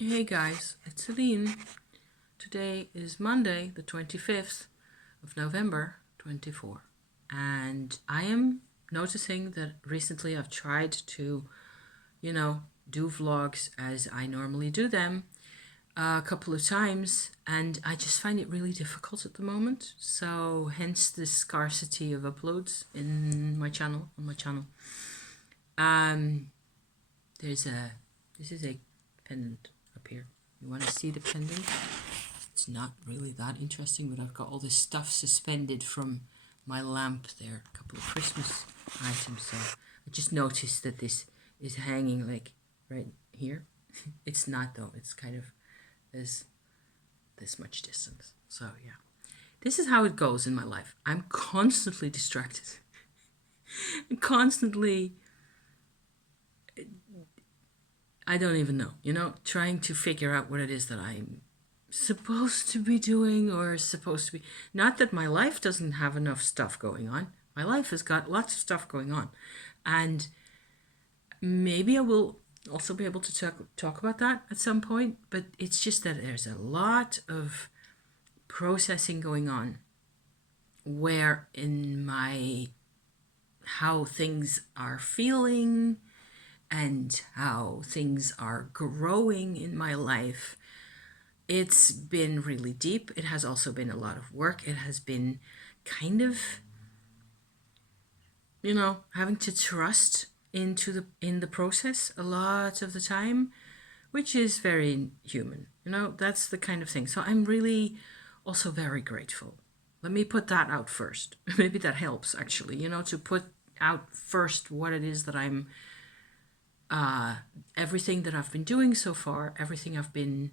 Hey guys, it's Celine. Today is Monday, the 25th of November 24. And I am noticing that recently I've tried to, you know, do vlogs as I normally do them a couple of times, and I just find it really difficult at the moment. So hence the scarcity of uploads in my channel, on my channel. Um, this is a pendant up here. You want to see the pendant? It's not really that interesting, but I've got all this stuff suspended from my lamp there, a couple of Christmas items. So I just noticed that this is hanging like right here. It's not though, it's kind of this much distance. So yeah, this is how it goes in my life. I'm constantly distracted. I'm constantly, I don't even know, trying to figure out what it is that I'm supposed to be doing or supposed to be. Not that my life doesn't have enough stuff going on. My life has got lots of stuff going on. And maybe I will also be able to talk about that at some point. But it's just that there's a lot of processing going on where in my how things are feeling and how things are growing in my life. It's been really deep. It has also been a lot of work. It has been kind of, having to trust in the process a lot of the time, which is very human. That's the kind of thing. So I'm really also very grateful. Let me put that out first. Maybe that helps actually, to put out first what it is that I'm everything that I've been doing so far, everything I've been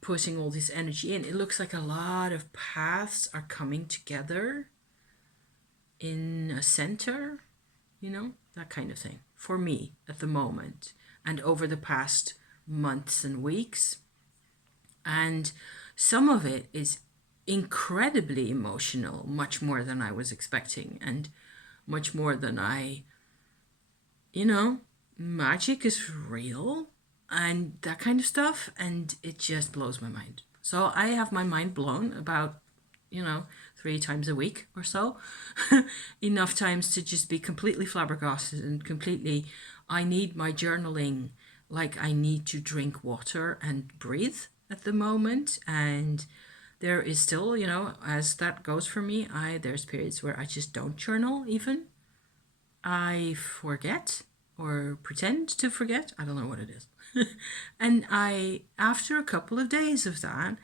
putting all this energy in. It looks like a lot of paths are coming together in a center, that kind of thing for me at the moment and over the past months and weeks. And some of it is incredibly emotional, much more than I was expecting and much more than magic is real and that kind of stuff, and it just blows my mind. So I have my mind blown about 3 times a week or so. Enough times to just be completely flabbergasted and completely, I need my journaling like I need to drink water and breathe at the moment. And there is still, as that goes for me, there's periods where I just don't journal even. I forget or pretend to forget. I don't know what it is. And after a couple of days of that,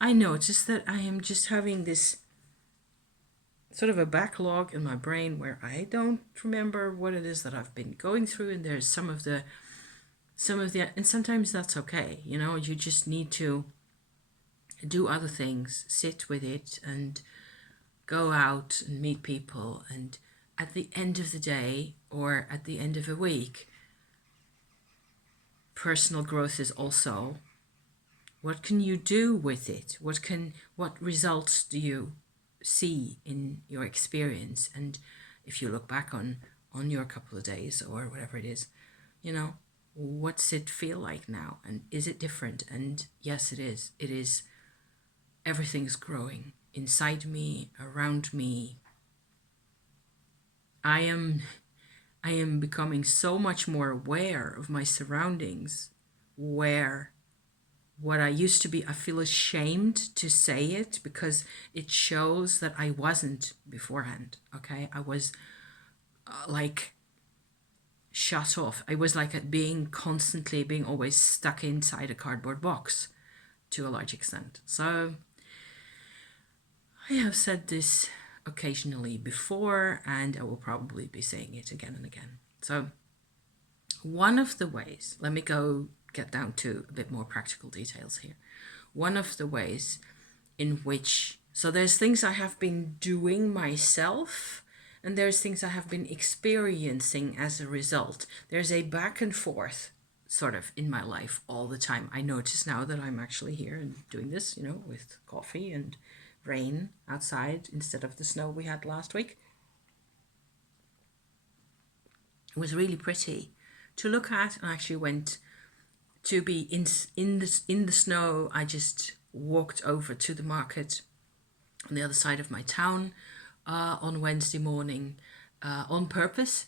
I noticed that I am just having this sort of a backlog in my brain where I don't remember what it is that I've been going through. And there's some of the, and sometimes that's okay. You just need to do other things, sit with it and go out and meet people. And at the end of the day or at the end of a week, personal growth is also what can you do with it? What results do you see in your experience? And if you look back on your couple of days or whatever it is, what's it feel like now? And is it different? And yes, it is. It is. Everything's growing inside me, around me. I am becoming so much more aware of my surroundings, where what I used to be, I feel ashamed to say it because it shows that I wasn't beforehand. Okay. I was like shut off. I was like being always stuck inside a cardboard box to a large extent. So I have said this occasionally before, and I will probably be saying it again and again. So one of the ways, let me get down to a bit more practical details here. One of the ways in which, so there's things I have been doing myself, and there's things I have been experiencing as a result. There's a back and forth sort of in my life all the time. I notice now that I'm actually here and doing this, with coffee and rain outside instead of the snow we had last week. It was really pretty to look at, and I actually went to be in the snow. I just walked over to the market on the other side of my town on Wednesday morning on purpose,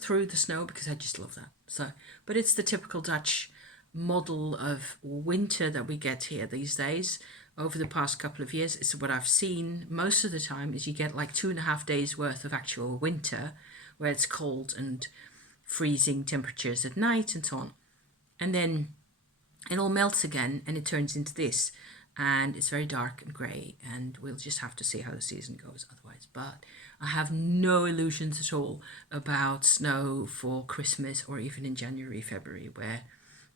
through the snow, because I just love that. So, but it's the typical Dutch model of winter that we get here these days. Over the past couple of years, it's what I've seen most of the time is you get like 2.5 days worth of actual winter where it's cold and freezing temperatures at night and so on. And then it all melts again and it turns into this. And it's very dark and grey, and we'll just have to see how the season goes otherwise. But I have no illusions at all about snow for Christmas or even in January, February, where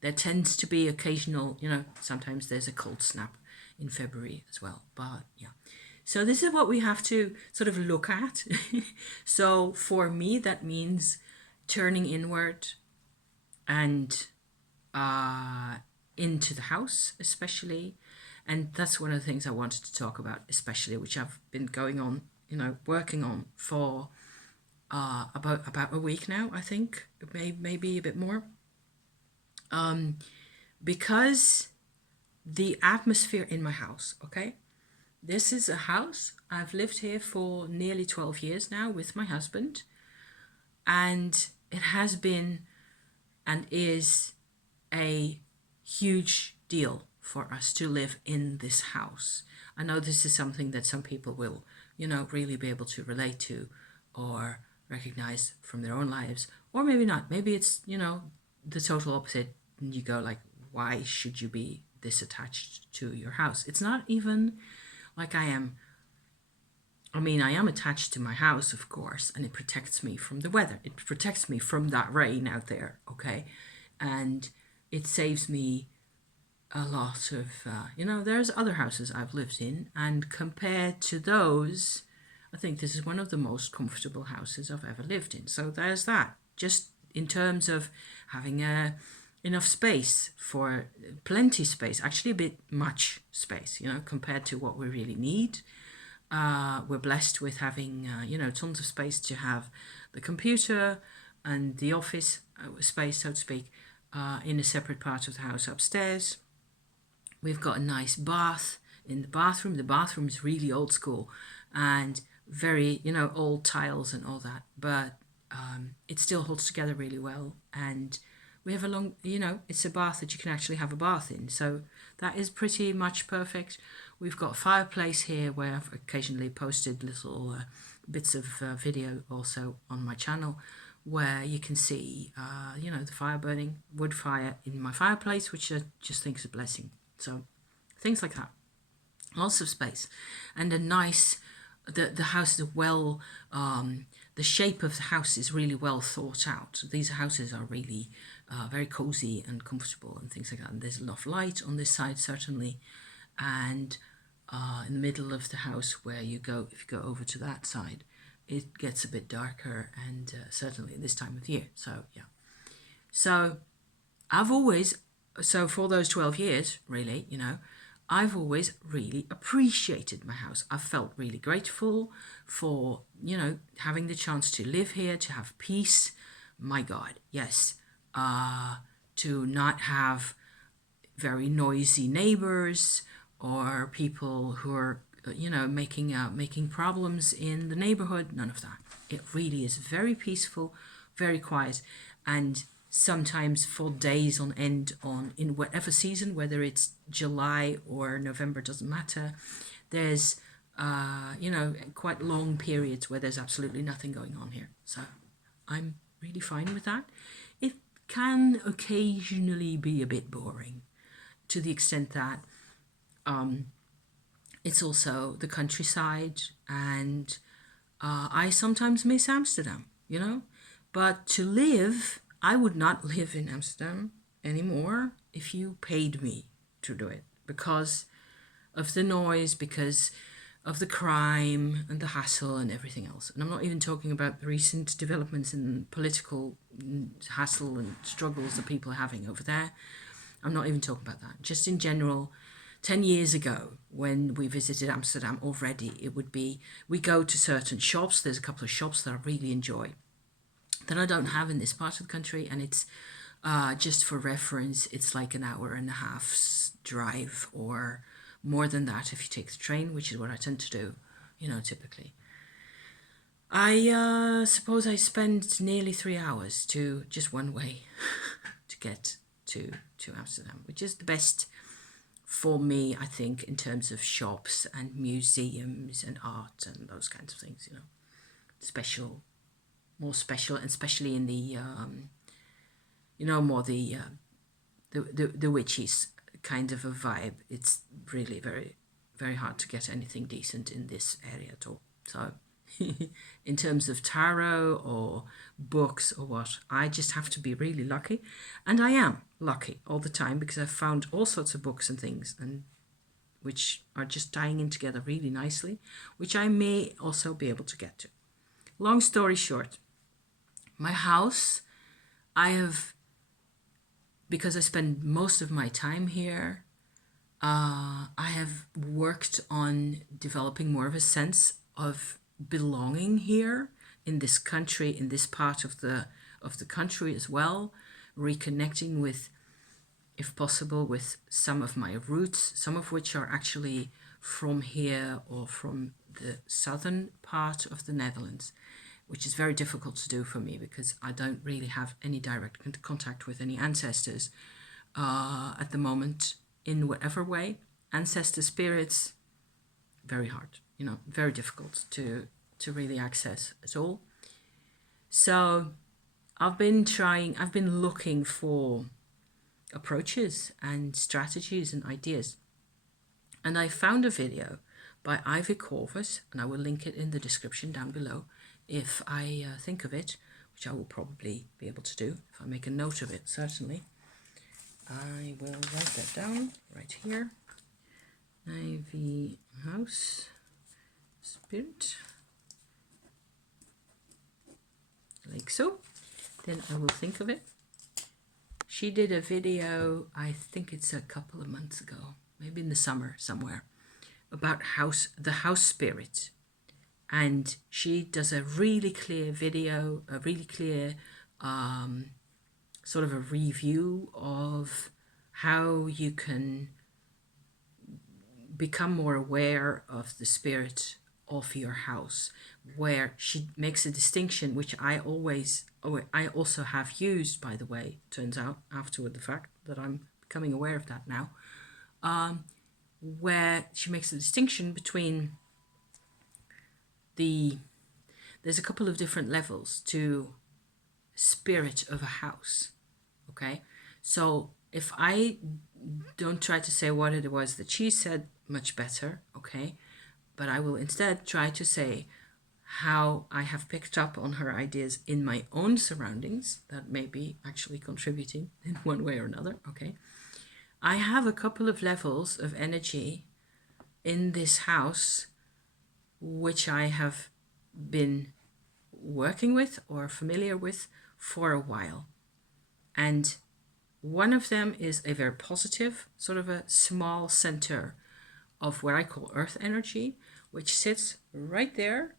there tends to be occasional, sometimes there's a cold snap in February as well. But yeah. So this is what we have to sort of look at. So for me, that means turning inward and into the house, especially. And that's one of the things I wanted to talk about, especially, which I've been going on, working on for about a week now, I think, maybe a bit more. Because the atmosphere in my house, okay? This is a house. I've lived here for nearly 12 years now with my husband. And it has been and is a huge deal for us to live in this house. I know this is something that some people will, really be able to relate to or recognize from their own lives, or maybe not. Maybe it's, the total opposite. And you go like, why should you be this attached to your house? It's not even like I am attached to my house, of course, and it protects me from the weather. It protects me from that rain out there, okay? And it saves me a lot of, there's other houses I've lived in, and compared to those, I think this is one of the most comfortable houses I've ever lived in. So there's that. Just in terms of having enough space, for plenty space, actually a bit much space, compared to what we really need. We're blessed with having, tons of space to have the computer and the office space, so to speak, in a separate part of the house upstairs. We've got a nice bath in the bathroom. The bathroom is really old school and very, old tiles and all that. But it still holds together really well. And we have a long, it's a bath that you can actually have a bath in. So that is pretty much perfect. We've got a fireplace here where I've occasionally posted little bits of video also on my channel where you can see, the fire burning, wood fire in my fireplace, which I just think is a blessing. So things like that. Lots of space. And a nice, the house is well, the shape of the house is really well thought out. These houses are really very cozy and comfortable and things like that. And there's enough light on this side, certainly. And in the middle of the house where if you go over to that side, it gets a bit darker, and certainly this time of year. So, yeah. So for those 12 years, really, I've always really appreciated my house. I've felt really grateful for, having the chance to live here, to have peace. My God, yes. To not have very noisy neighbors or people who are, making problems in the neighborhood. None of that. It really is very peaceful, very quiet, and sometimes for days on end in whatever season, whether it's July or November, doesn't matter. There's, quite long periods where there's absolutely nothing going on here. So I'm really fine with that. It can occasionally be a bit boring to the extent that it's also the countryside, and I sometimes miss Amsterdam, but to live, I would not live in Amsterdam anymore if you paid me to do it, because of the noise, because of the crime and the hassle and everything else. And I'm not even talking about the recent developments in political hassle and struggles that people are having over there. I'm not even talking about that. Just in general, 10 years ago, when we visited Amsterdam already, it would be, we go to certain shops. There's a couple of shops that I really enjoy that I don't have in this part of the country, and it's Just for reference, it's like an hour and a half's drive, or more than that if you take the train, which is what I tend to do, typically. I suppose I spend nearly 3 hours to just one way to get to Amsterdam, which is the best for me, I think, in terms of shops and museums and art and those kinds of things. Special, more special, and especially in the more the witches kind of a vibe. It's really very, very hard to get anything decent in this area at all. So in terms of tarot or books or what, I just have to be really lucky. And I am lucky all the time, because I've found all sorts of books and things, and which are just tying in together really nicely, which I may also be able to get to. Long story short, my house, because I spend most of my time here, I have worked on developing more of a sense of belonging here in this country, in this part of the country as well, reconnecting with, if possible, with some of my roots, some of which are actually from here or from the southern part of the Netherlands, which is very difficult to do for me because I don't really have any direct contact with any ancestors at the moment in whatever way. Ancestor spirits, very hard, very difficult to really access at all. So I've been looking for approaches and strategies and ideas. And I found a video by Ivy Corvus, and I will link it in the description down below if I think of it, which I will probably be able to do if I make a note of it, certainly. I will write that down right here. Ivy House Spirit, like so. Then I will think of it. She did a video, I think it's a couple of months ago, maybe in the summer somewhere, about the house spirit. And she does a really clear video, a really clear sort of a review of how you can become more aware of the spirit of your house, where she makes a distinction, which I also have used, by the way, turns out afterward the fact that I'm becoming aware of that now, where she makes a distinction between there's a couple of different levels to spirit of a house. Okay, so if I don't try to say what it was that she said much better, okay, but I will instead try to say how I have picked up on her ideas in my own surroundings that may be actually contributing in one way or another, okay. I have a couple of levels of energy in this house which I have been working with or familiar with for a while. And one of them is a very positive, sort of a small center of what I call earth energy, which sits right there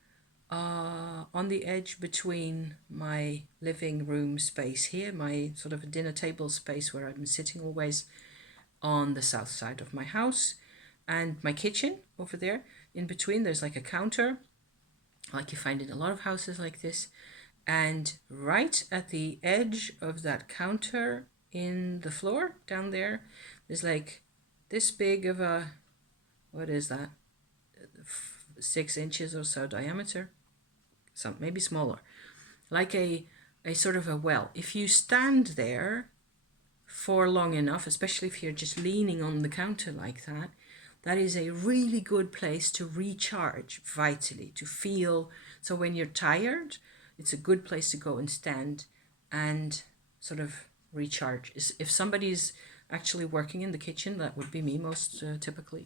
on the edge between my living room space here, my sort of a dinner table space where I'm sitting always on the south side of my house, and my kitchen over there. In between, there's like a counter, like you find in a lot of houses like this. And right at the edge of that counter in the floor down there, there's like this big of a, what is that? 6 inches or so diameter, some maybe smaller, like a sort of a well. If you stand there for long enough, especially if you're just leaning on the counter like that, that is a really good place to recharge vitally, to feel. So when you're tired, it's a good place to go and stand and sort of recharge. If somebody's actually working in the kitchen, that would be me most typically,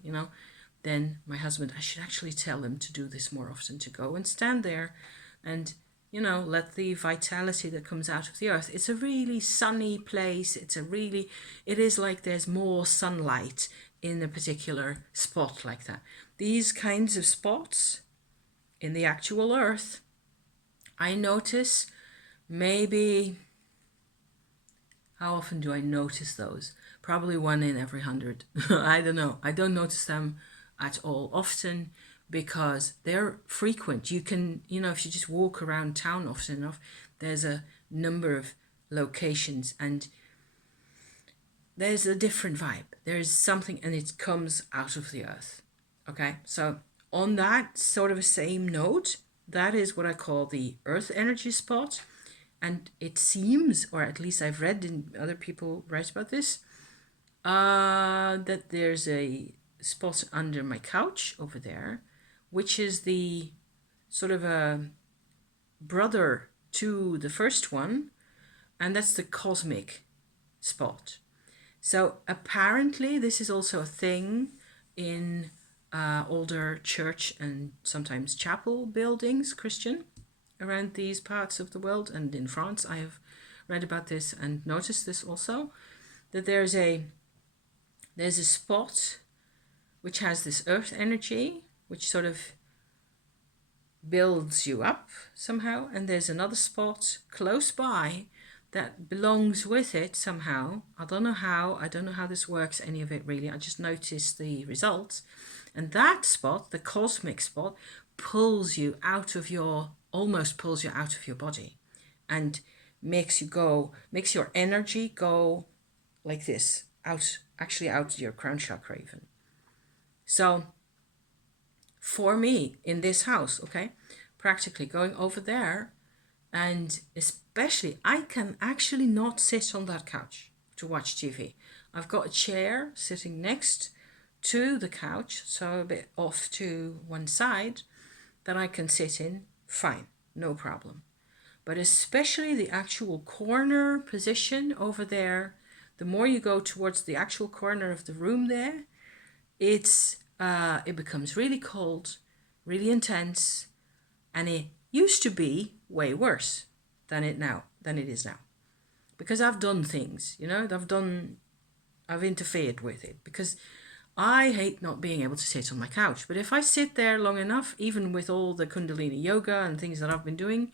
then my husband, I should actually tell him to do this more often, to go and stand there and, let the vitality that comes out of the earth. It's a really sunny place. It is like there's more sunlight in a particular spot like that. These kinds of spots in the actual earth, I notice maybe, How often do I notice those? Probably 1 in every 100. I don't know. I don't notice them at all often because they're frequent. You can, if you just walk around town often enough, there's a number of locations and there's a different vibe. There is something and it comes out of the earth. Okay, so on that sort of a same note, that is what I call the earth energy spot. And it seems, or at least I've read in other people write about this, that there's a spot under my couch over there, which is the sort of a brother to the first one, and that's the cosmic spot. So apparently this is also a thing in older church and sometimes chapel buildings, Christian, around these parts of the world. And in France, I have read about this and noticed this also, that there's a spot which has this earth energy, which sort of builds you up somehow. And there's another spot close by that belongs with it somehow. I don't know how this works, any of it really. I just noticed the results. And that spot, the cosmic spot, almost pulls you out of your body and makes your energy go like this, out of your crown chakra even. So for me in this house, okay, practically going over there, and especially I can actually not sit on that couch to watch TV. I've got a chair sitting next to the couch, so a bit off to one side, that I can sit in, fine, no problem. But especially the actual corner position over there, the more you go towards the actual corner of the room there, it becomes really cold, really intense, and it used to be way worse than it is now. Because I've done things, I've interfered with it, because I hate not being able to sit on my couch. But if I sit there long enough, even with all the Kundalini yoga and things that I've been doing,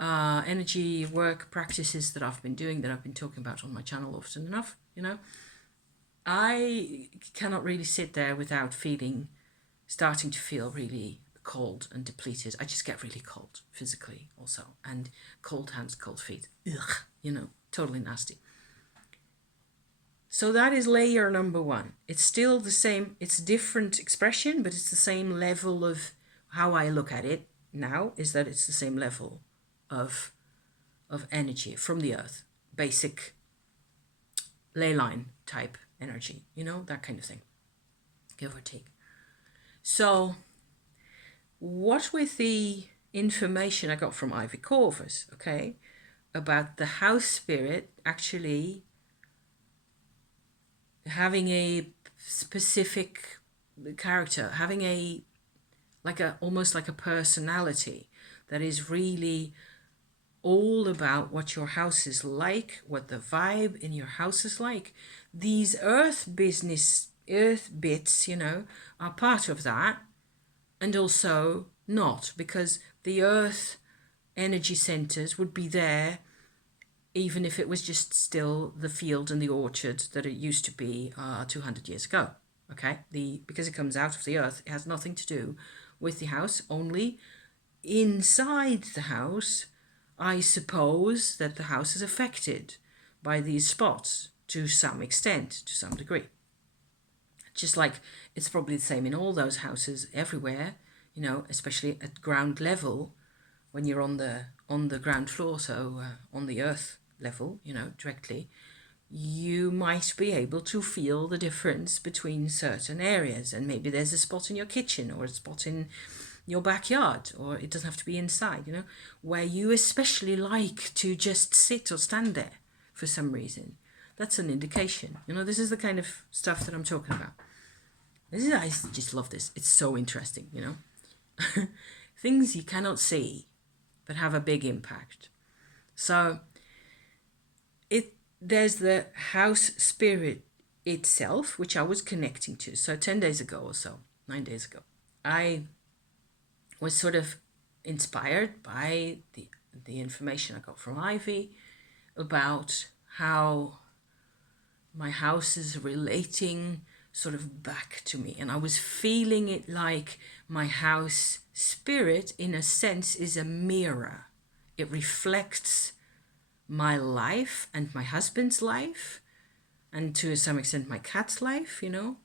energy work practices that I've been doing, that I've been talking about on my channel often enough, I cannot really sit there without starting to feel really cold and depleted. I just get really cold physically also, and cold hands, cold feet. Ugh, totally nasty. So that is layer number one. It's still the same, it's different expression, but it's the same level of how I look at it now, is that it's the same level of energy from the earth, basic ley line type energy, that kind of thing, give or take. So what with the information I got from Ivy Corvus, okay, about the house spirit actually having a specific character, having almost like a personality that is really all about what your house is like, what the vibe in your house is like. These earth bits, are part of that, and also not, because the earth energy centers would be there even if it was just still the field and the orchard that it used to be 200 years ago. Okay, because it comes out of the earth, it has nothing to do with the house. Only inside the house, I suppose that the house is affected by these spots to some extent, to some degree. Just like it's probably the same in all those houses everywhere, especially at ground level, when you're on the ground floor, so on the earth level, directly, you might be able to feel the difference between certain areas. And maybe there's a spot in your kitchen or a spot in your backyard, or it doesn't have to be inside, where you especially like to just sit or stand there for some reason. That's an indication. This is the kind of stuff that I'm talking about. I just love this. It's so interesting, Things you cannot see but have a big impact. So there's the house spirit itself, which I was connecting to. So 10 days ago or so, 9 days ago, I was sort of inspired by the information I got from Ivy about how my house is relating sort of back to me. And I was feeling it like my house spirit, in a sense, is a mirror. It reflects my life and my husband's life, and to some extent my cat's life,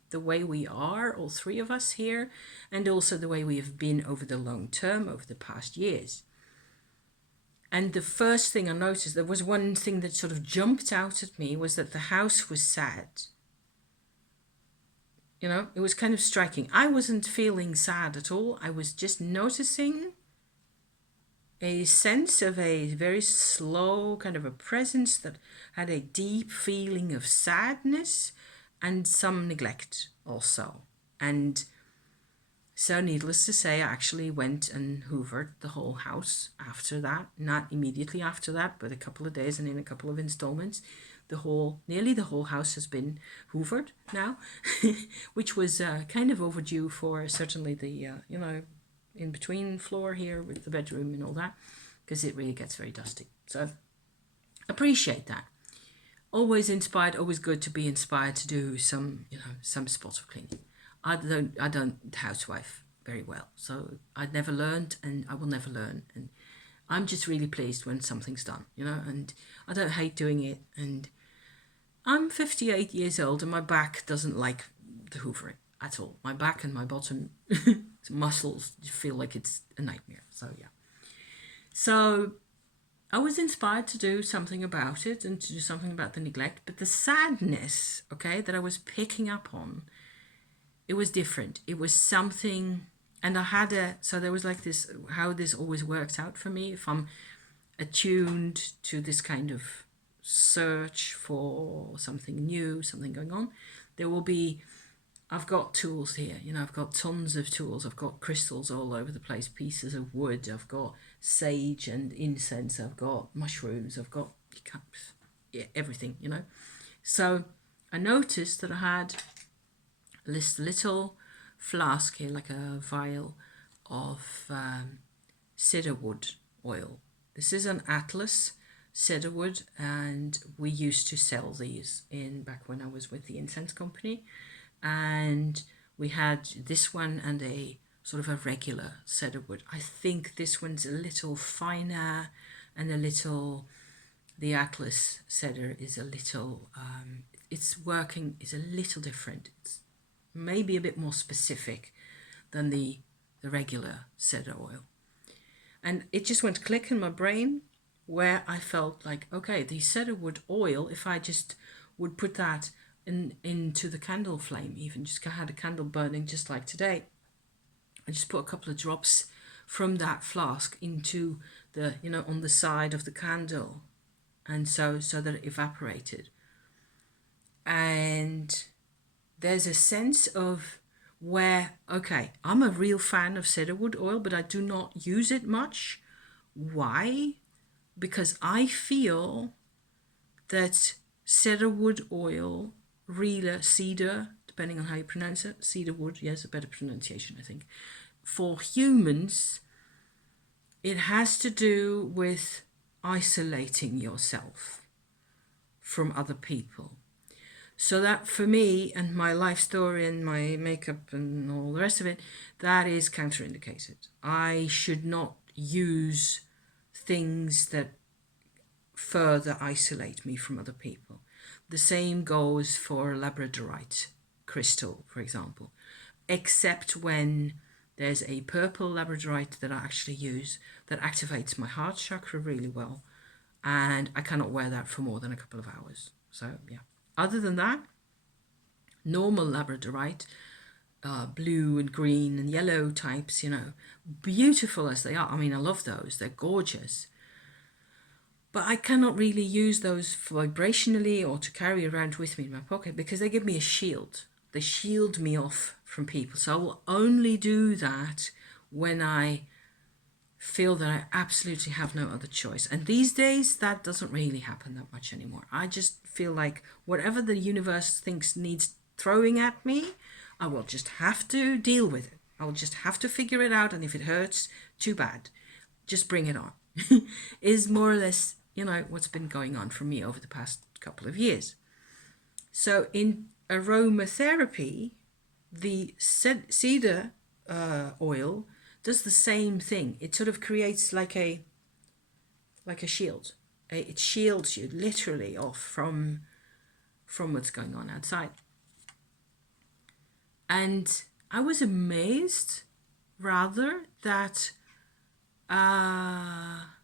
the way we are, all three of us here, and also the way we have been over the long term, over the past years. And the first thing I noticed, there was one thing that sort of jumped out at me, was that the house was sad. It was kind of striking. I wasn't feeling sad at all. I was just noticing a sense of a very slow kind of a presence that had a deep feeling of sadness and some neglect also. And so needless to say, I actually went and hoovered the whole house after that. Not immediately after that, but a couple of days and in a couple of installments. Nearly the whole house has been hoovered now, which was kind of overdue for certainly the, in between floor here with the bedroom and all that, because it really gets very dusty. So appreciate that. Always inspired, always good to be inspired to do some spots of cleaning. I don't housewife very well, so I'd never learned and I will never learn. And I'm just really pleased when something's done, and I don't hate doing it. And I'm 58 years old and my back doesn't like the hoovering at all. My back and my bottom muscles feel like it's a nightmare. So yeah. So I was inspired to do something about it and to do something about the neglect. But the sadness, that I was picking up on, it was different. It was something, and I had so there was like this, how this always works out for me. If I'm attuned to this kind of search for something new, something going on, there will be, I've got tools here, I've got tons of tools. I've got crystals all over the place, pieces of wood. I've got sage and incense. I've got mushrooms. I've got everything, So I noticed that I had this little flask here, like a vial of cedarwood oil. This is an Atlas cedarwood, and we used to sell these back when I was with the incense company. And we had this one and a sort of a regular cedarwood. I think this one's a little finer, and the Atlas cedar is a little, its working is a little different. It's maybe a bit more specific than the regular cedar oil. And it just went click in my brain, where I felt like, okay, the cedarwood oil, if I just would put that into the candle flame, even just had a candle burning just like today, I just put a couple of drops from that flask into the, on the side of the candle, and so that it evaporated. And there's a sense of where, okay, I'm a real fan of cedarwood oil, but I do not use it much. Why? Because I feel that cedarwood oil, cedar, depending on how you pronounce it, cedarwood, yes, a better pronunciation, I think. For humans, it has to do with isolating yourself from other people. So that for me and my life story and my makeup and all the rest of it, that is counterindicated. I should not use things that further isolate me from other people. The same goes for labradorite crystal, for example, except when there's a purple labradorite that I actually use that activates my heart chakra really well, and I cannot wear that for more than a couple of hours. So yeah. Other than that, normal labradorite, blue and green and yellow types, beautiful as they are. I mean, I love those. They're gorgeous. But I cannot really use those vibrationally or to carry around with me in my pocket, because they give me a shield. They shield me off from people. So I will only do that when I feel that I absolutely have no other choice. And these days, that doesn't really happen that much anymore. I just feel like whatever the universe thinks needs throwing at me, I will just have to deal with it. I will just have to figure it out. And if it hurts, too bad. Just bring it on. Is more or less, what's been going on for me over the past couple of years. So in aromatherapy, the cedar oil does the same thing. It sort of creates like a shield. It shields you literally off from what's going on outside. And I was amazed, rather, that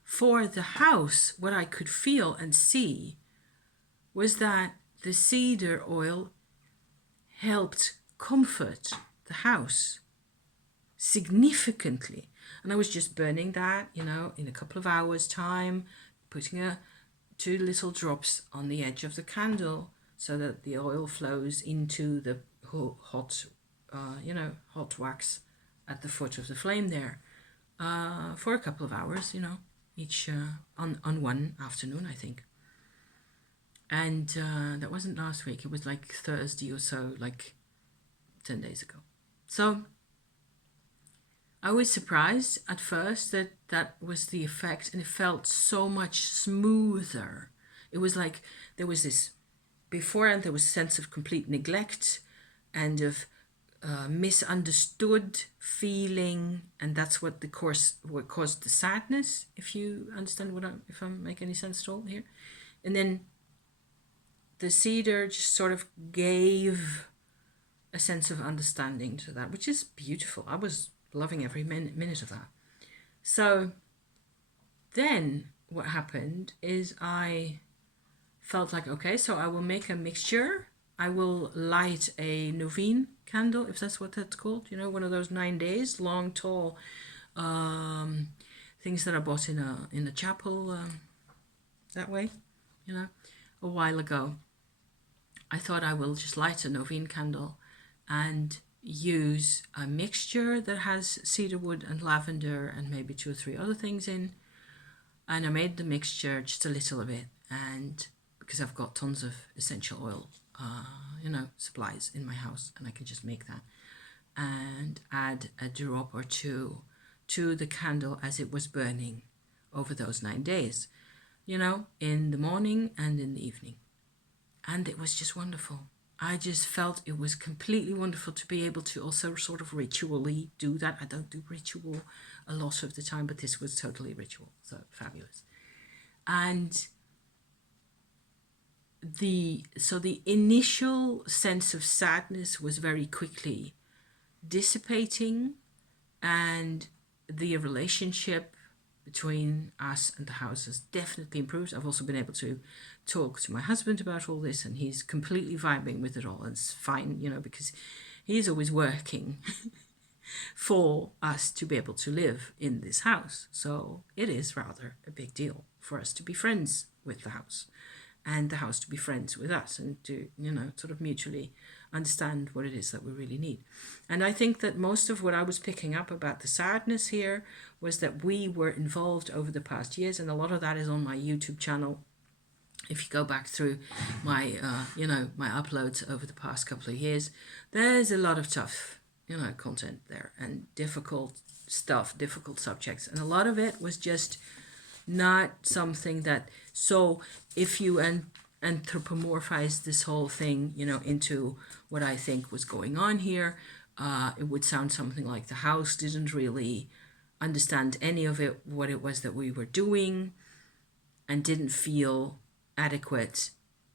for the house, what I could feel and see was that the cedar oil helped comfort the house significantly. And I was just burning that, in a couple of hours' time, putting 2 little drops on the edge of the candle so that the oil flows into the hot wax at the foot of the flame there for a couple of hours, each on one afternoon, I think. And that wasn't last week. It was like Thursday or so, like 10 days ago. So I was surprised at first that was the effect, and it felt so much smoother. It was like there was this before, and there was a sense of complete neglect and of misunderstood feeling, and that's what caused the sadness. If you understand if I'm making any sense at all here, and then the cedar just sort of gave a sense of understanding to that, which is beautiful. I was loving every minute of that. So then what happened is I felt like, okay, so I will make a mixture. I will light a novene candle, if that's what that's called. One of those 9 days, long, tall things that I bought in a chapel that way, a while ago. I thought I will just light a novene candle and use a mixture that has cedarwood and lavender and maybe 2 or 3 other things in. And I made the mixture, just a little of it, and because I've got tons of essential oil supplies in my house, and I can just make that and add a drop or 2 to the candle as it was burning over those 9 days, in the morning and in the evening. And it was just wonderful. I just felt it was completely wonderful to be able to also sort of ritually do that. I don't do ritual a lot of the time, but this was totally ritual. So fabulous. And the initial sense of sadness was very quickly dissipating, and the relationship between us and the house has definitely improved. I've also been able to talk to my husband about all this, and he's completely vibing with it all. And it's fine, because he's always working for us to be able to live in this house. So it is rather a big deal for us to be friends with the house, and the house to be friends with us, and to, sort of mutually understand what it is that we really need. And I think that most of what I was picking up about the sadness here was that we were involved over the past years, and a lot of that is on my YouTube channel. If you go back through my, my uploads over the past couple of years, there's a lot of tough, content there, and difficult stuff, difficult subjects. And a lot of it was just not something that, so if you anthropomorphize this whole thing, into what I think was going on here, it would sound something like the house didn't really understand any of it, what it was that we were doing, and didn't feel adequate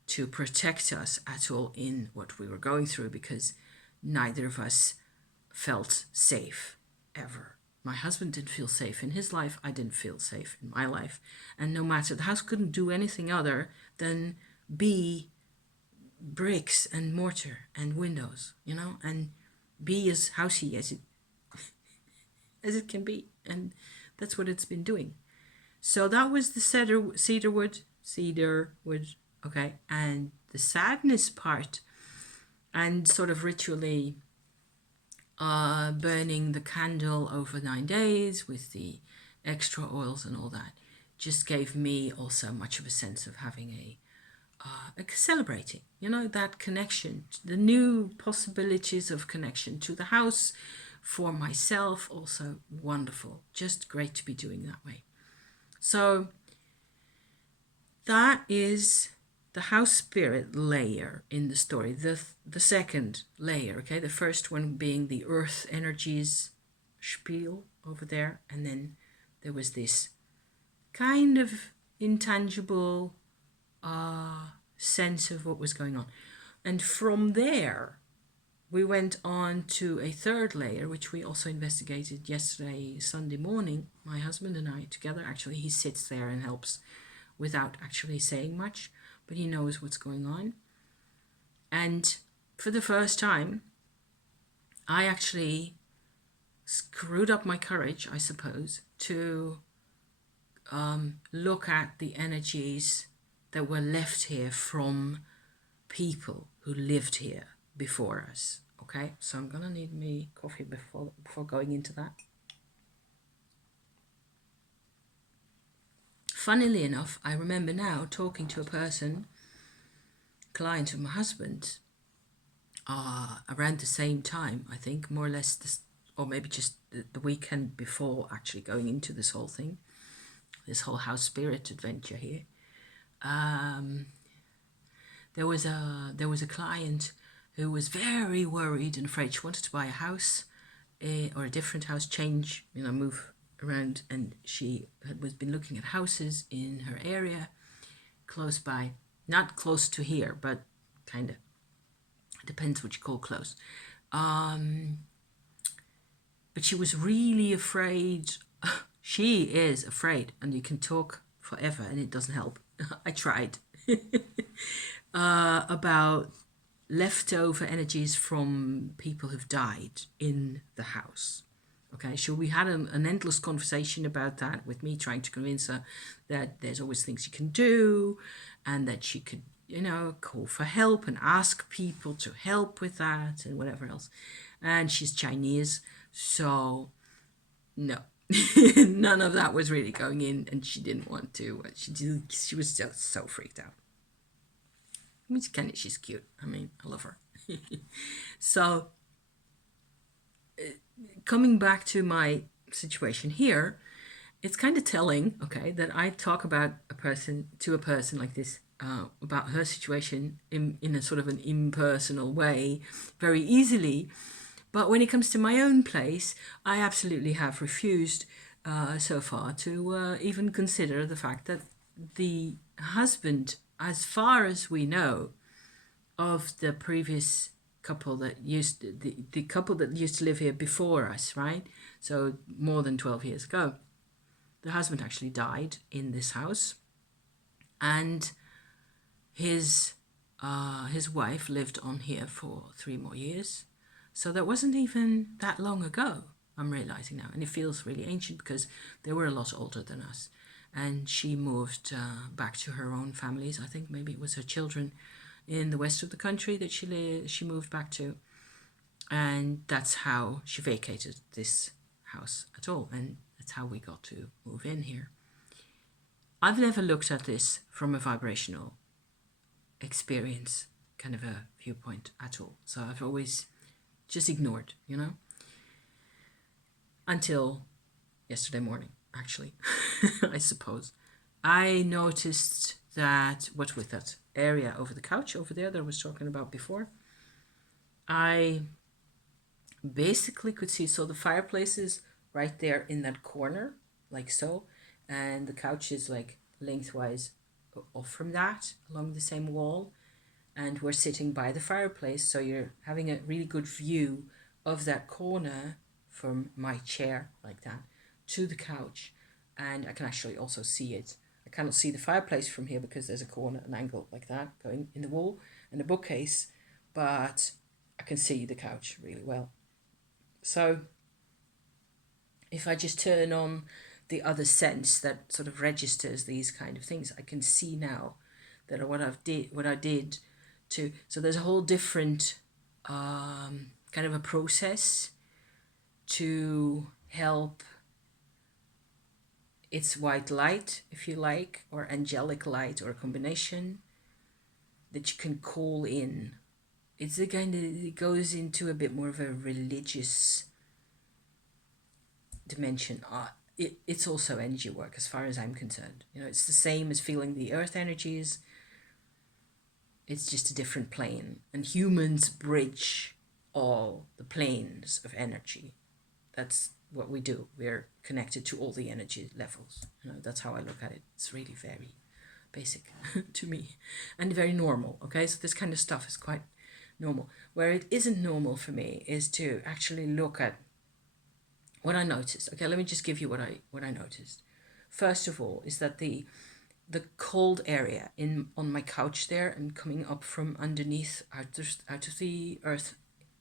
to protect us at all in what we were going through, because neither of us felt safe ever. My husband didn't feel safe in his life. I didn't feel safe in my life. And no matter, the house couldn't do anything other than be bricks and mortar and windows, and be as housey as it can be. And that's what it's been doing. So that was the cedarwood, okay. And the sadness part, and sort of ritually burning the candle over 9 days with the extra oils and all that, just gave me also much of a sense of having a celebrating, that connection, the new possibilities of connection to the house for myself. Also wonderful, just great to be doing that way. So that is the house spirit layer in the story, the second layer, okay, the first one being the earth energies spiel over there, and then there was this kind of intangible sense of what was going on. And from there, we went on to a third layer, which we also investigated yesterday, Sunday morning. My husband and I together, actually, he sits there and helps without actually saying much, but he knows what's going on. And for the first time, I actually screwed up my courage, I suppose, to look at the energies that were left here from people who lived here before us. Okay, so I'm gonna need me coffee before going into that. Funnily enough, I remember now talking to a person, client of my husband, around the same time, I think, more or less, this, or maybe just the weekend before actually going into this whole thing, this whole house spirit adventure here. There was a client who was very worried and afraid. She wanted to buy a house, or a different house, change, move around, and she was been looking at houses in her area, close by, not close to here, but kind of depends what you call close. But she was really afraid. She is afraid, and you can talk forever, and it doesn't help. I tried. About leftover energies from people who've died in the house. Okay, so we had an endless conversation about that, with me trying to convince her that there's always things you can do, and that she could, call for help and ask people to help with that and whatever else. And she's Chinese, so no. None of that was really going in, and she didn't want to. She was just so freaked out. I mean, she's cute. I mean, I love her. So, coming back to my situation here, it's kind of telling, okay, that I talk about a person like this, about her situation in a sort of an impersonal way very easily. But when it comes to my own place, I absolutely have refused so far to even consider the fact that the husband, as far as we know, of the previous couple that the couple that used to live here before us, right? So more than 12 years ago, the husband actually died in this house, and his wife lived on here for 3 more years. So that wasn't even that long ago, I'm realizing now. And it feels really ancient because they were a lot older than us. And she moved back to her own families. I think maybe it was her children in the west of the country that she moved back to. And that's how she vacated this house at all. And that's how we got to move in here. I've never looked at this from a vibrational experience kind of a viewpoint at all. So I've always just ignored, until yesterday morning, actually. I suppose I noticed that what with that area over the couch over there that I was talking about before, I basically could see, so the fireplace is right there in that corner, like so, and the couch is like lengthwise off from that along the same wall, and we're sitting by the fireplace, so you're having a really good view of that corner from my chair like that to the couch. And I can actually also see it. I cannot see the fireplace from here because there's a corner, an angle like that going in the wall and a bookcase, but I can see the couch really well. So if I just turn on the other sense that sort of registers these kind of things, I can see now that what I did to, so there's a whole different kind of a process to help. It's white light, if you like, or angelic light, or a combination that you can call in. It's a kind of, it goes into a bit more of a religious dimension. It's also energy work as far as I'm concerned. It's the same as feeling the earth energies. It's just a different plane. And humans bridge all the planes of energy. That's what we do. We're connected to all the energy levels. That's how I look at it. It's really very basic to me and very normal. Okay, so this kind of stuff is quite normal. Where it isn't normal for me is to actually look at what I noticed. Okay, let me just give you what I noticed. First of all, is that the cold area on my couch there and coming up from underneath out of the earth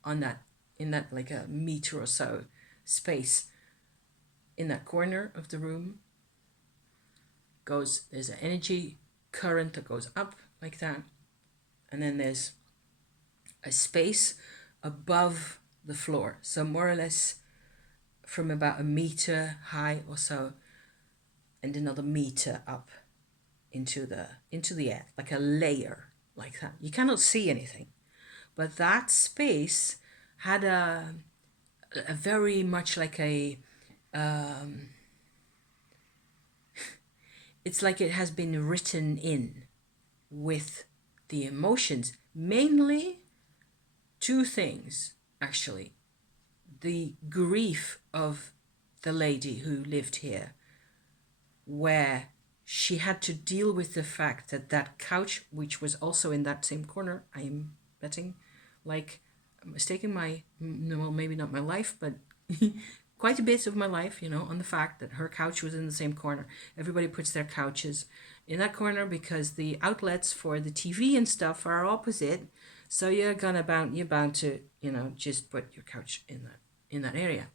on that in that like a meter or so space in that corner of the room there's an energy current that goes up like that, and then there's a space above the floor, so more or less from about a meter high or so and another meter up into the air, like a layer like that. You cannot see anything, but that space had a very much like a it's like it has been written in with the emotions, mainly two things actually. The grief of the lady who lived here, where she had to deal with the fact that that couch, which was also in that same corner, I am betting, like mistaking my, well, maybe not my life, but quite a bit of my life, on the fact that her couch was in the same corner. Everybody puts their couches in that corner because the outlets for the TV and stuff are opposite. So you're bound to, just put your couch in that area.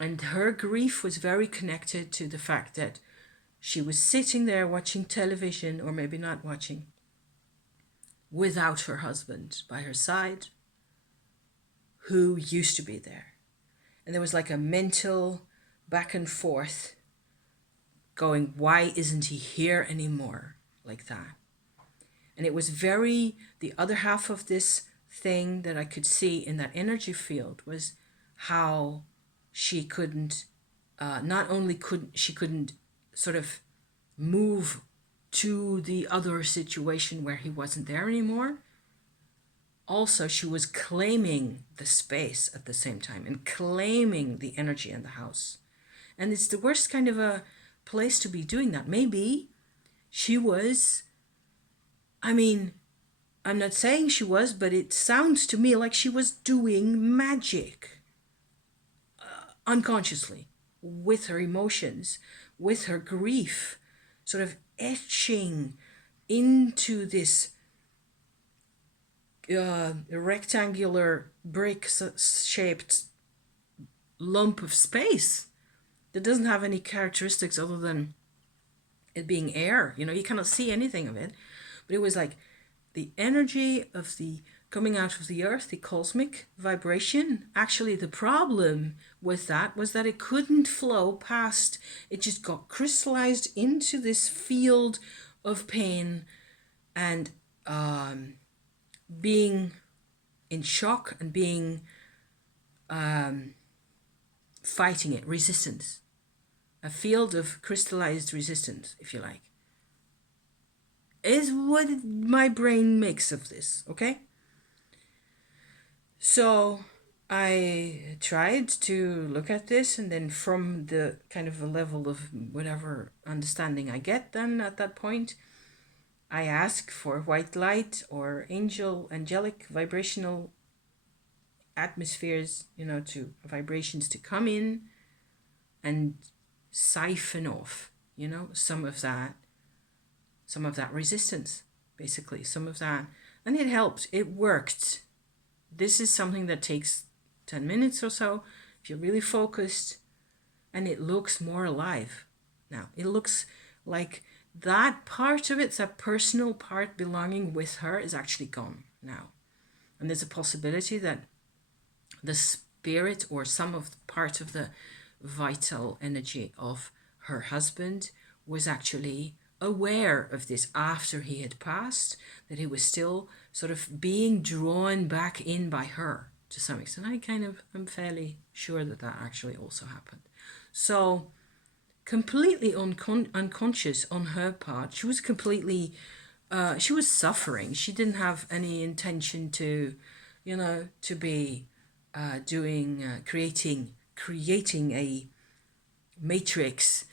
And her grief was very connected to the fact that she was sitting there watching television, or maybe not watching, without her husband by her side, who used to be there. And there was like a mental back and forth going, why isn't he here anymore? Like that. And it was the other half of this thing that I could see in that energy field was how she couldn't, not only couldn't sort of move to the other situation where he wasn't there anymore. Also, she was claiming the space at the same time and claiming the energy in the house. And it's the worst kind of a place to be doing that. Maybe she was, I'm not saying she was, but it sounds to me like she was doing magic unconsciously with her emotions, with her grief, sort of etching into this rectangular brick-shaped lump of space that doesn't have any characteristics other than it being air. You cannot see anything of it. But it was like the energy of the coming out of the earth, the cosmic vibration. Actually, the problem with that was that it couldn't flow past. It just got crystallized into this field of pain and being in shock and being fighting it, resistance. A field of crystallized resistance, if you like, is what my brain makes of this, okay? So I tried to look at this, and then from the kind of a level of whatever understanding I get then at that point, I ask for white light or angelic vibrational atmospheres, to vibrations to come in and siphon off, some of that resistance, basically, some of that. And it helped. It worked. This is something that takes 10 minutes or so if you're really focused, and it looks more alive now. It looks like that part of it, that personal part belonging with her, is actually gone now. And there's a possibility that the spirit or some of the part of the vital energy of her husband was actually aware of this after he had passed, that he was still sort of being drawn back in by her to some extent. I'm fairly sure that actually also happened. So completely unconscious on her part. She was completely she was suffering. She didn't have any intention to, to be creating a matrix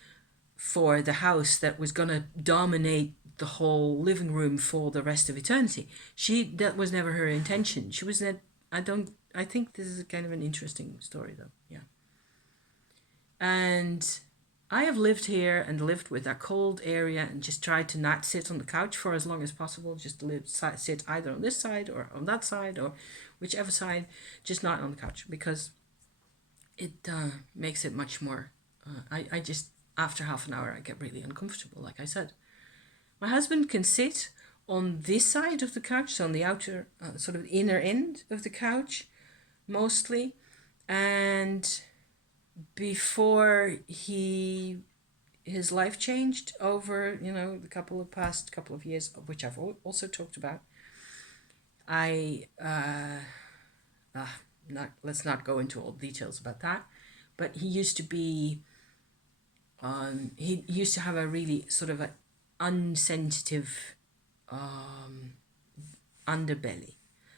for the house that was going to dominate the whole living room for the rest of eternity. That was never her intention. She was not. I think this is kind of an interesting story, though. Yeah. And I have lived here and lived with a cold area and just tried to not sit on the couch for as long as possible. Just to sit either on this side or on that side or whichever side, just not on the couch, because it makes it much more. I just, after half an hour, I get really uncomfortable, like I said. My husband can sit on this side of the couch, so on the outer, sort of inner end of the couch, mostly. And before his life changed over, the past couple of years, which I've also talked about, let's not go into all details about that, but he used to be, he used to have a really sort of an unsensitive underbelly.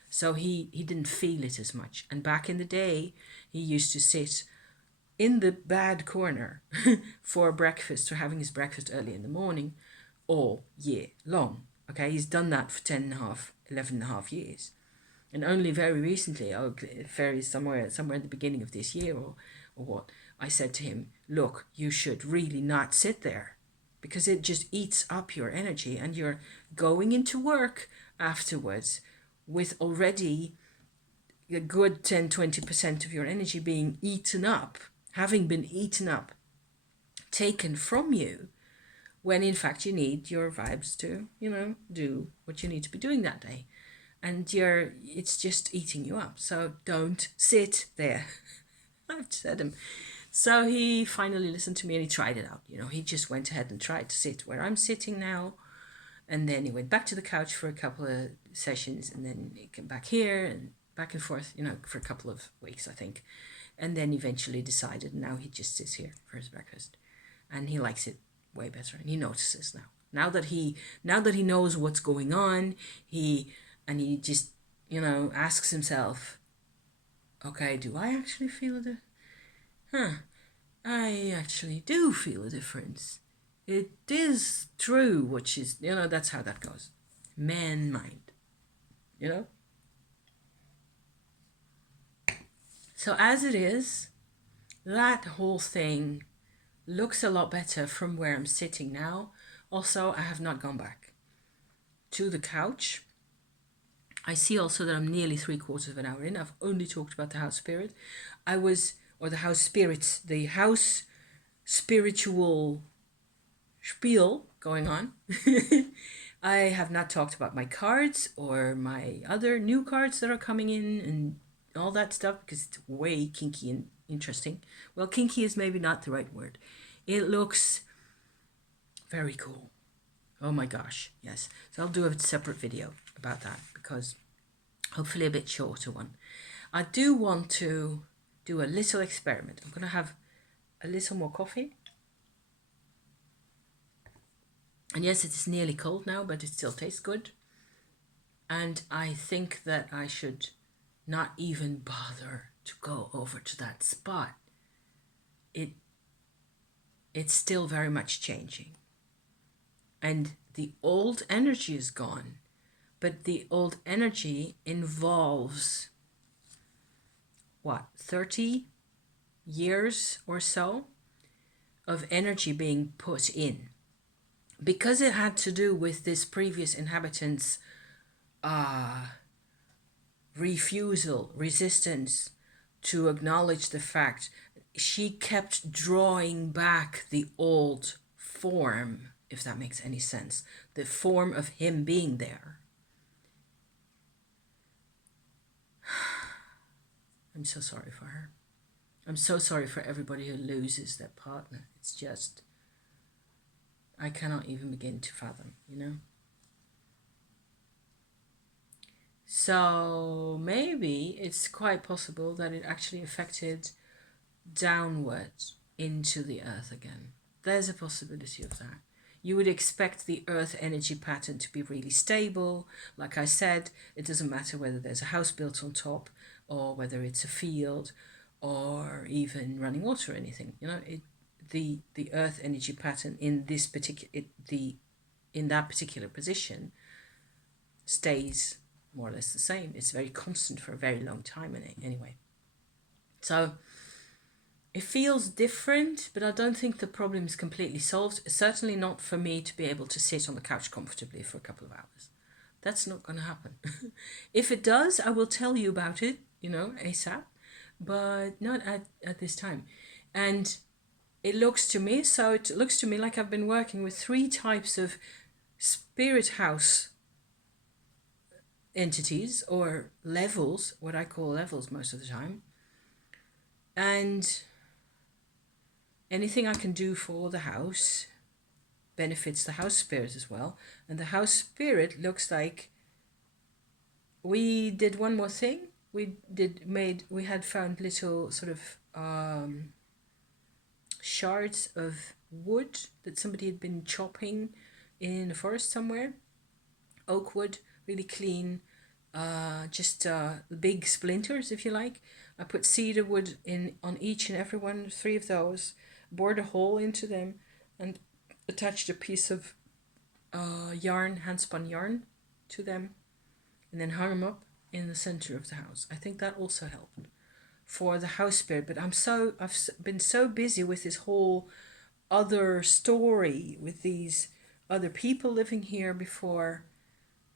So he didn't feel it as much. And back in the day, he used to sit in the bad corner for breakfast, or having his breakfast early in the morning, all year long. Okay, he's done that for 11 and a half years. And only very recently, somewhere in the beginning of this year or what, I said to him, look, you should really not sit there, because it just eats up your energy, and you're going into work afterwards with already a good 10-20% of your energy being eaten up, having been eaten up, taken from you, when in fact you need your vibes to, do what you need to be doing that day. And it's just eating you up. So don't sit there. I've said him. So he finally listened to me and he tried it out. He just went ahead and tried to sit where I'm sitting now. And then he went back to the couch for a couple of sessions, and then he came back here and back and forth, for a couple of weeks, I think. And then eventually decided now he just sits here for his breakfast. And he likes it way better, and he notices now. Now that he knows what's going on, he just, asks himself, okay, do I actually feel it? I actually do feel a difference. It is true, which is, that's how that goes. Man mind, So as it is, that whole thing looks a lot better from where I'm sitting now. Also, I have not gone back to the couch. I see also that I'm nearly 3/4 of an hour in. I've only talked about the house spirit. The house spirits, the house spiritual spiel going on. I have not talked about my cards or my other new cards that are coming in and all that stuff, because it's way kinky and interesting. Well, kinky is maybe not the right word. It looks very cool. Oh my gosh, yes. So I'll do a separate video about that, because hopefully a bit shorter one. I do want to do a little experiment. I'm going to have a little more coffee. And yes, it is nearly cold now, but it still tastes good. And I think that I should not even bother to go over to that spot. It's still very much changing. And the old energy is gone. But the old energy involves, 30 years or so of energy being put in. Because it had to do with this previous inhabitant's resistance to acknowledge the fact, she kept drawing back the old form, if that makes any sense, the form of him being there. I'm so sorry for her. I'm so sorry for everybody who loses their partner. It's just, I cannot even begin to fathom, So maybe it's quite possible that it actually affected downwards into the earth again. There's a possibility of that. you would expect the earth energy pattern to be really stable. Like I said, it doesn't matter whether there's a house built on top or whether it's a field or even running water or anything. You know, the earth energy pattern in this particular in that particular position stays more or less the same. It's very constant for a very long time anyway. So it feels different, but I don't think the problem is completely solved. Certainly not for me to be able to sit on the couch comfortably for a couple of hours. That's not going to happen. If it does, I will tell you about it, you know, ASAP, but not at this time. And it looks to me like I've been working with 3 types of spirit house entities or levels, what I call levels most of the time. And anything I can do for the house benefits the house spirit as well. And the house spirit looks like we did one more thing. We had found little sort of shards of wood that somebody had been chopping in the forest somewhere. Oak wood, really clean, just big splinters, if you like. I put cedar wood in on each and every one, 3 of those, bored a hole into them, and attached a piece of yarn, handspun yarn, to them, and then hung them up in the center of the house. I think that also helped for the house spirit. But I've been so busy with this whole other story with these other people living here before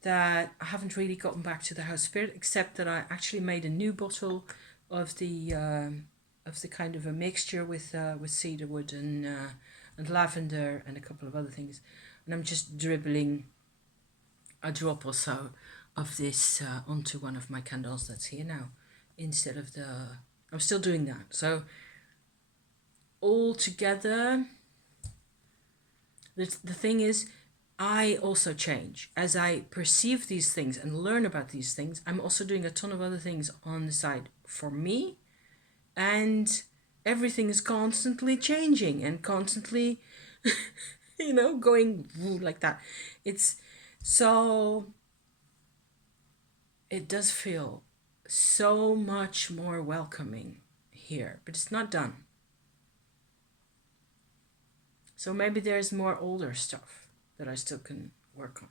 that I haven't really gotten back to the house spirit, except that I actually made a new bottle of the kind of a mixture with cedar wood and lavender and a couple of other things, and I'm just dribbling a drop or so of this onto one of my candles that's here now, instead of I'm still doing that. So all together, the thing is, I also change as I perceive these things and learn about these things. I'm also doing a ton of other things on the side for me, and everything is constantly changing and constantly going like that. It does feel so much more welcoming here, but it's not done. So maybe there's more older stuff that I still can work on.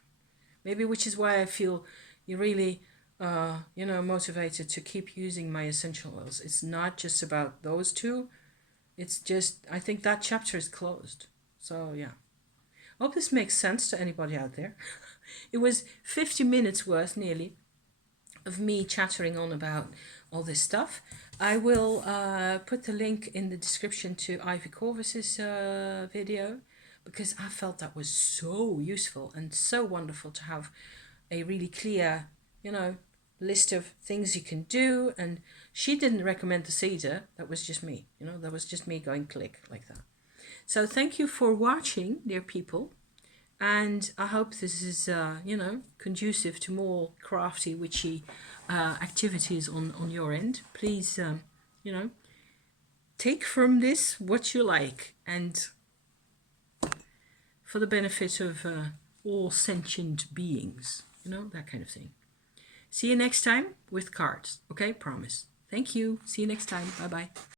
Maybe, which is why I feel really, motivated to keep using my essential oils. It's not just about those 2. It's just, I think that chapter is closed. So yeah. I hope this makes sense to anybody out there. It was 50 minutes worth, nearly, of me chattering on about all this stuff. I will put the link in the description to Ivy Corvus's video, because I felt that was so useful and so wonderful to have a really clear, list of things you can do. And she didn't recommend the cedar. That was just me. That was just me going click like that. So thank you for watching, dear people. And I hope this is, conducive to more crafty, witchy activities on your end. Please, take from this what you like, and for the benefit of all sentient beings, that kind of thing. See you next time with cards. Okay, promise. Thank you. See you next time. Bye-bye.